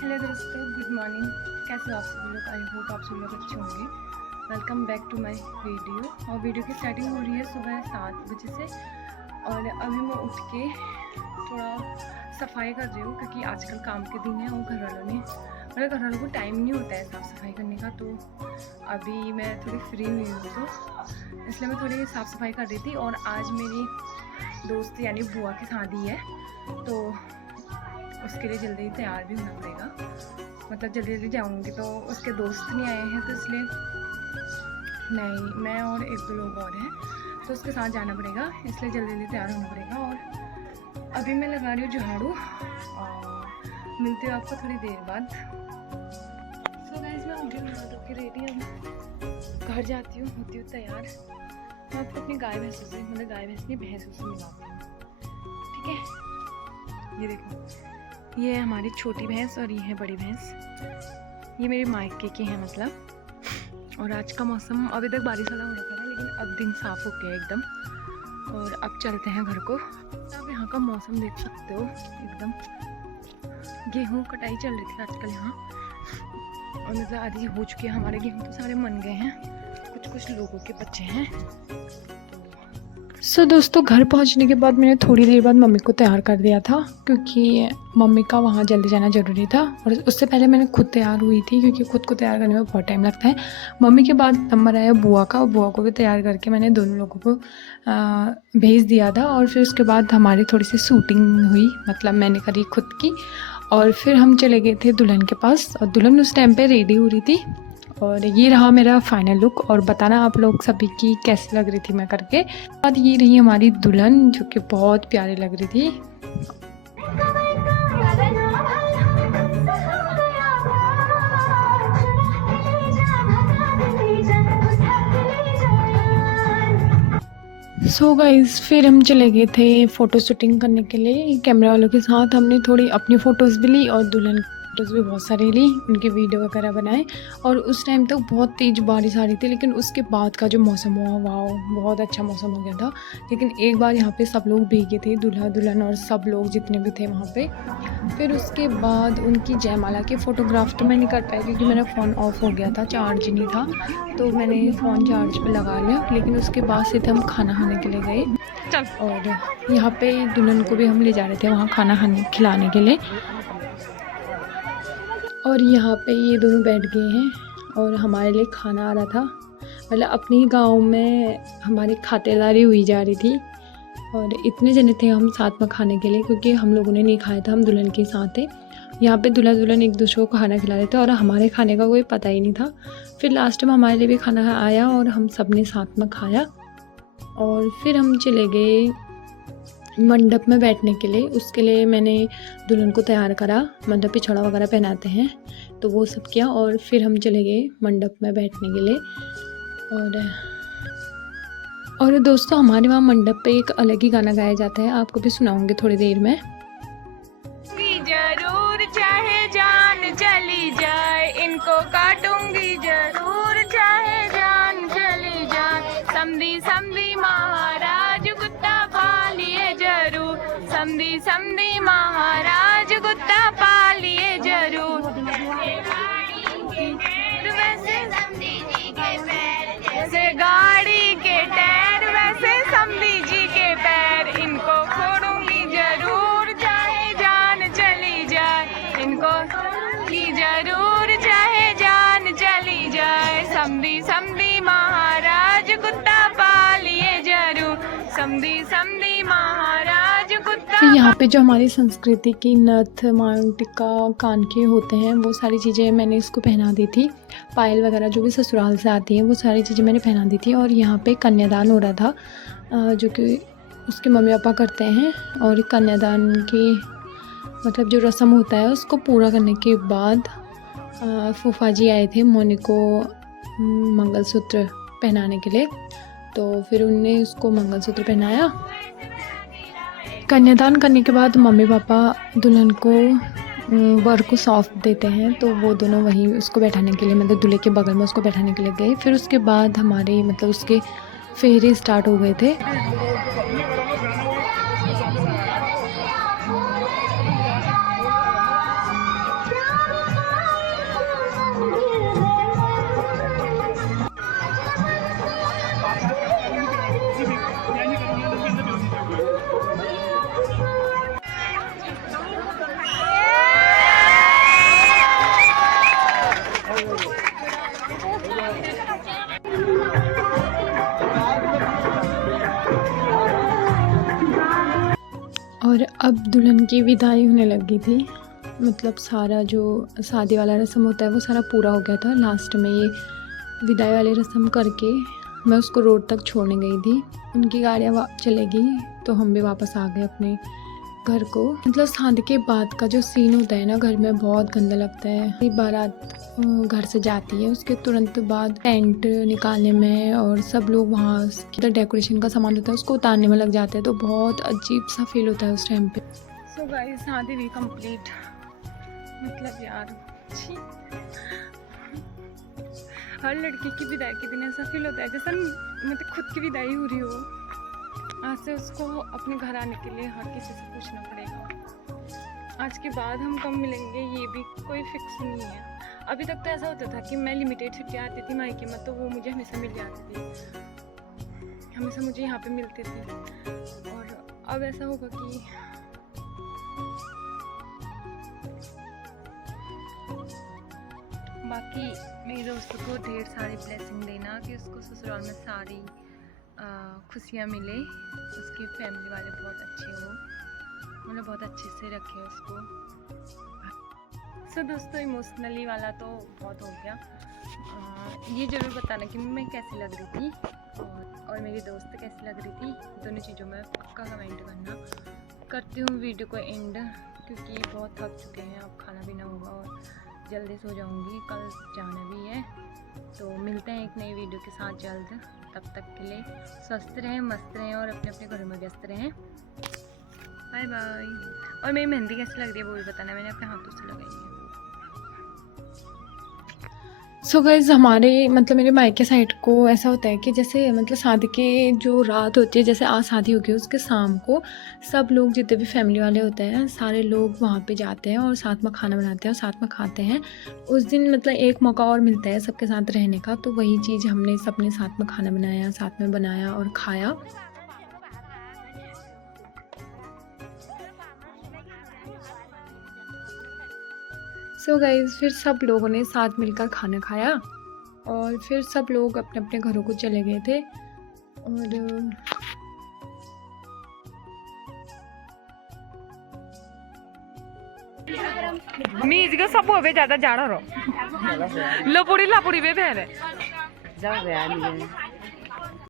Hello दोस्तों, good morning. कैसे हो आप सभी लोग? आई होप आप सभी लोग अच्छे होंगे। Welcome back to my video. और वीडियो की स्टार्टिंग हो रही है सुबह 7 बजे से। और अभी मैं उठ के थोड़ा सफाई कर रही हूँ, क्योंकि आजकल काम के दिन है और घर वालों को टाइम नहीं होता है साफ़ सफाई करने का। तो अभी मैं थोड़ी फ्री हुई हूँ, तो इसलिए मैं थोड़ी साफ़ सफाई कर रही थी। और आज मेरी दोस्त यानी बुआ की शादी है, तो उसके लिए जल्दी तैयार भी होना पड़ेगा। मतलब जल्दी जल्दी जाऊंगी, तो उसके दोस्त नहीं आए हैं, तो इसलिए मैं और एक दो लोग और हैं, तो उसके साथ जाना पड़ेगा, इसलिए जल्दी जल्दी तैयार होना पड़ेगा। और अभी मैं लगा रही हूँ झाड़ू, और मिलती हूँ आपको थोड़ी देर बाद। सो गाइस, मैं उठी नहा धो के रेडी, अब घर जाती हूँ, होती हूँ तैयार। मैं आपको अपनी गाय भैंसों से, मतलब गाय भैंस नहीं भैंसों से मिलाती हूँ, ठीक है। ये देखो, ये है हमारी छोटी भैंस और ये है बड़ी भैंस। ये मेरे मायके की है मतलब। और आज का मौसम, अभी तक बारिश वाला हो रखा था, लेकिन अब दिन साफ हो गया एकदम। और अब चलते हैं घर को। आप यहाँ का मौसम देख सकते हो एकदम। गेहूँ कटाई चल रही थी आजकल यहाँ, और मतलब आधी हो चुकी है। हमारे गेहूँ तो सारे मन गए हैं, कुछ लोगों के बच्चे हैं। सो दोस्तों, घर पहुंचने के बाद मैंने थोड़ी देर बाद मम्मी को तैयार कर दिया था, क्योंकि मम्मी का वहाँ जल्दी जाना ज़रूरी था। और उससे पहले मैंने खुद तैयार हुई थी, क्योंकि खुद को तैयार करने में बहुत टाइम लगता है। मम्मी के बाद नंबर आया बुआ का, और बुआ को भी तैयार करके मैंने दोनों लोगों को भेज दिया था। और फिर उसके बाद हमारी थोड़ी सी शूटिंग हुई, मतलब मैंने करी खुद की। और फिर हम चले गए थे दुल्हन के पास, और दुल्हन उस टाइम पर रेडी हो रही थी। और ये रहा मेरा फाइनल लुक, और बताना आप लोग सभी की कैसी लग रही थी मैं करके। और ये रही हमारी दुल्हन, जो कि बहुत प्यारी लग रही थी। सो गाइस, फिर हम चले गए थे फ़ोटो शूटिंग करने के लिए कैमरा वालों के साथ। हमने थोड़ी अपनी फ़ोटोज़ भी ली और दुल्हन की फ़ोटोज़ भी बहुत सारी ली, उनके वीडियो वगैरह बनाए। और उस टाइम तक बहुत तेज़ बारिश आ रही थी, लेकिन उसके बाद का जो मौसम हुआ, वाह, बहुत अच्छा मौसम हो गया था। लेकिन एक बार यहाँ पे सब लोग भीगे थे, दूल्हा दुल्हन और सब लोग जितने भी थे वहाँ पे। फिर उसके बाद उनकी जयमाला की फ़ोटोग्राफ तो मैं नहीं कर पाई, क्योंकि मेरा फ़ोन ऑफ हो गया था, चार्ज नहीं था, तो मैंने फ़ोन चार्ज पे लगा लिया। लेकिन उसके बाद से हम खाना खाने के लिए गए, और यहाँ पे दुल्हन को भी हम ले जा रहे थे वहाँ खाना खाने खिलाने के लिए। और यहाँ पे ये दोनों बैठ गए हैं, और हमारे लिए खाना आ रहा था। मतलब अपने गांव में हमारी खातिरदारी हुई जा रही थी, और इतने जने थे हम साथ में खाने के लिए, क्योंकि हम लोगों ने नहीं खाया था, हम दुल्हन के साथ थे। यहाँ पे दूल्हा दुल्हन एक दूसरे को खाना खिला रहे थे, और हमारे खाने का कोई पता ही नहीं था। फिर लास्ट में हमारे लिए भी खाना आया, और हम सब ने साथ में खाया। और फिर हम चले गए मंडप में बैठने के लिए। उसके लिए मैंने दुल्हन को तैयार करा, मतलब पिछौड़ा वगैरह पहनाते हैं, तो वो सब किया। और फिर हम चले गए मंडप में बैठने के लिए। और दोस्तों, हमारे वहाँ मंडप पे एक अलग ही गाना गाया जाता है, आपको भी सुनाऊंगी थोड़ी देर में। जरूर चाहे जान चली जाए, इनको काटूंगी जरूर, चाहे जान चली जाए। समधी समधी महाराज कुत्ता पालिए जरूर, समधी समधी महाराज कुत्ता पालिए जरूर। वैसे गाड़ी के टायर, वैसे समधी जी के पैर, इनको फोड़ूंगी जरूर, चाहे जान चली जाए, इनको की जरूर, चाहे जान चली जाए। समधी समधी महाराज कुत्ता पालिए जरूर, समधी समधी महाराज कुत्ता। फिर यहाँ पे जो हमारी संस्कृति की नथ, मांग टिक्का, कान के होते हैं, वो सारी चीज़ें मैंने इसको पहना दी थी। पायल वगैरह जो भी ससुराल से आती हैं, वो सारी चीज़ें मैंने पहना दी थी। और यहाँ पे कन्यादान हो रहा था, जो कि उसके मम्मी पापा करते हैं। और कन्यादान की मतलब जो रस्म होता है, उसको पूरा करने के बाद फूफा जी आए थे मोनी को मंगलसूत्र पहनाने के लिए, तो फिर उनने उसको मंगलसूत्र पहनाया। कन्यादान करने के बाद मम्मी पापा दुल्हन को वर को सौंप देते हैं, तो वो दोनों वहीं उसको बैठाने के लिए, मतलब दूल्हे के बगल में उसको बैठाने के लिए गए। फिर उसके बाद हमारे मतलब उसके फेरे स्टार्ट हो गए थे। अब दुल्हन की विदाई होने लगी थी, मतलब सारा जो शादी वाला रस्म होता है वो सारा पूरा हो गया था। लास्ट में ये विदाई वाली रस्म करके मैं उसको रोड तक छोड़ने गई थी। उनकी गाड़ियाँ चले गई तो हम भी वापस आ गए अपने घर को। मतलब शादी के बाद का जो सीन होता है ना घर में, बहुत गंदा लगता है। बारात घर से जाती है, उसके तुरंत बाद टेंट निकालने में और सब लोग वहाँ किधर डेकोरेशन का सामान होता है उसको उतारने में लग जाते हैं, तो बहुत अजीब सा फील होता है उस टाइम पे। सो गाइस, शादी भी कंप्लीट। मतलब यार छी, हर लड़की की विदाई के दिन ऐसा फील होता है जैसे मतलब खुद की विदाई हो रही हो। आज से उसको अपने घर आने के लिए हर किसी से पूछना पड़ेगा। आज के बाद हम कब मिलेंगे ये भी कोई फिक्स नहीं है। अभी तक तो ऐसा होता था कि मैं लिमिटेड छुट्टियाँ आती थी मायके में, तो वो मुझे हमेशा मिल जाती थी, हमेशा मुझे यहाँ पे मिलती थी। और अब ऐसा होगा कि बाकी मेरी दोस्तों को ढेर सारी ब्लेसिंग देना कि उसको ससुराल में सारी खुशियाँ मिले, उसकी फैमिली वाले बहुत अच्छे हो, मतलब बहुत अच्छे से रखे उसको। सो दोस्तों, इमोशनली वाला तो बहुत हो गया। ये ज़रूर बताना कि मैं कैसी लग रही थी और मेरी दोस्त कैसी लग रही थी, दोनों चीज़ों में पक्का कमेंट करना। करती हूँ वीडियो को एंड, क्योंकि बहुत थक चुके हैं, अब खाना पीना होगा और जल्दी सो जाऊँगी, कल जाना भी है। तो मिलते हैं एक नई वीडियो के साथ जल्द। तब तक के लिए स्वस्थ रहें, मस्त रहें और अपने अपने घरों में व्यस्त रहें। Bye bye. और मेरी मेहंदी कैसी लग रही है वो भी बताना, मैंने अपने हाथों से लगाई है। सो गाइज़, हमारे मतलब मेरे मायके साइड को ऐसा होता है कि जैसे मतलब शादी के जो रात होती है, जैसे आज शादी होगी उसके शाम को सब लोग जितने भी फैमिली वाले होते हैं सारे लोग वहाँ पे जाते हैं और साथ में खाना बनाते हैं और साथ में खाते हैं। उस दिन मतलब एक मौका और मिलता है सबके साथ रहने का, तो वही चीज़ हमने सबने साथ में खाना बनाया, साथ में बनाया और खाया। सो गाइज़, फिर सब लोगों ने साथ मिलकर खाना खाया और फिर सब लोग अपने अपने घरों को चले गए थे। और मीज का सब होवे ज्यादा जाड़ा रो लपुड़ी लपुड़ी वे फेरे